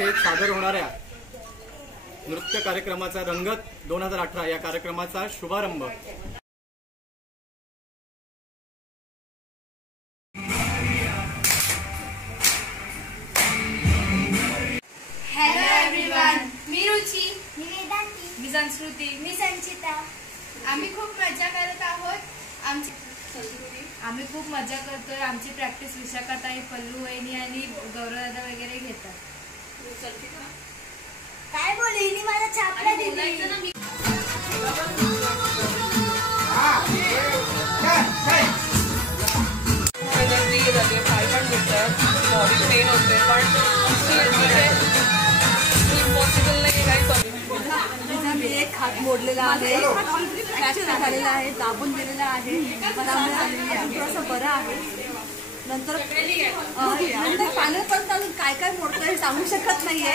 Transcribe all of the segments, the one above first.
येथे सादर होणाऱ्या नृत्य कार्यक्रमाचा रंगत 2018 या कार्यक्रमाचा शुभारंभ। हॅलो एव्हरीवन, मी रुची, मी वेदांती, मी संस्कृती, मी संचिता। आम्ही खूप मजा करत आहोत। आम्ही खूप मजा करतोय। आमची प्रॅक्टिस विशाखाताई, पल्लू वहिनी आणि गौरवदादा वगैरे घेतात। काय बोलली हिने मला छापला दिली। बॉडी पेन होते पण इम्पॉसिबल नाही काही करू। एक हात मोडलेला आहे, फ्रॅक्चर झालेला आहे, दाबून दिलेला आहे, थोडंसं बरं आहे। नंतर फायनल पर्यंत अजून काय काय मोडतं हे सांगू शकत नाहीये।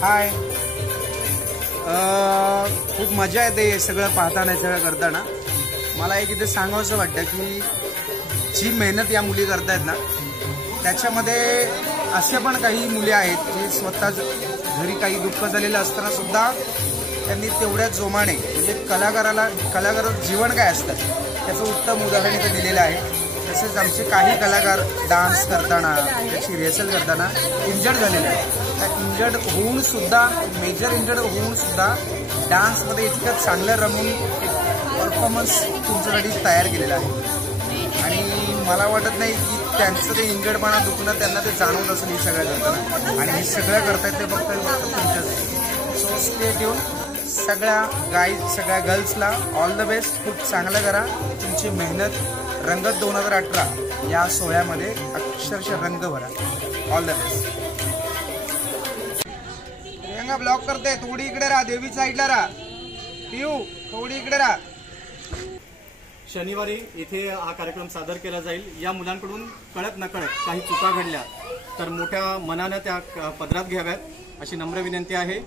हाय, खूप मजा येते हे सगळं पाहताना, सगळं करताना। मला एक इथे सांगावंसं वाटतं की जी मेहनत या मुली करतायत ना, त्याच्यामध्ये असे पण काही मुली आहेत जे स्वतः घरी काही दुःख झालेलं असताना सुद्धा त्यांनी तेवढ्या जोमाने, म्हणजे कलाकाराचं जीवन काय असतं त्याचं उत्तम उदाहरण इथं दिलेलं आहे। तसेच आमचे काही कलाकार डान्स करताना, त्याची रिहर्सल करताना इंजर्ड झालेले आहेत। त्या इंजर्ड होऊन सुद्धा, मेजर इंजर्ड होऊन सुद्धा डान्समध्ये इतकं चांगलं रमून एक परफॉर्मन्स तुमच्यासाठी तयार केलेला आहे। आणि मला वाटत नाही की त्यांचं ते इंजर्डपणा दुखणं त्यांना ते जाणवत असेल हे सगळं करताना। आणि हे सगळं करतायत ते फक्त तुमच्यासाठी। So stay tune. सगळ्या सगळ्या गर्ल्सला ऑल द बेस्ट, खूप चांगलं करा। तुमची मेहनत रंगत 2018 या सोहळ्यामध्ये अक्षरशः रंग भरा। All the best. Priyanka block करते, थोडी इकडे राहा, देवी साईडला राहा। पियू थोडी इकडे राहा। शनिवारी इथे हा कार्यक्रम सादर केला जाईल। या मुलांकडून कळत नकळत काही चुका घडल्या तर मोठ्या मनानं त्या पदरात घ्याव्यात अशी नम्र विनंती आहे।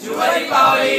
शुभ दीपावली।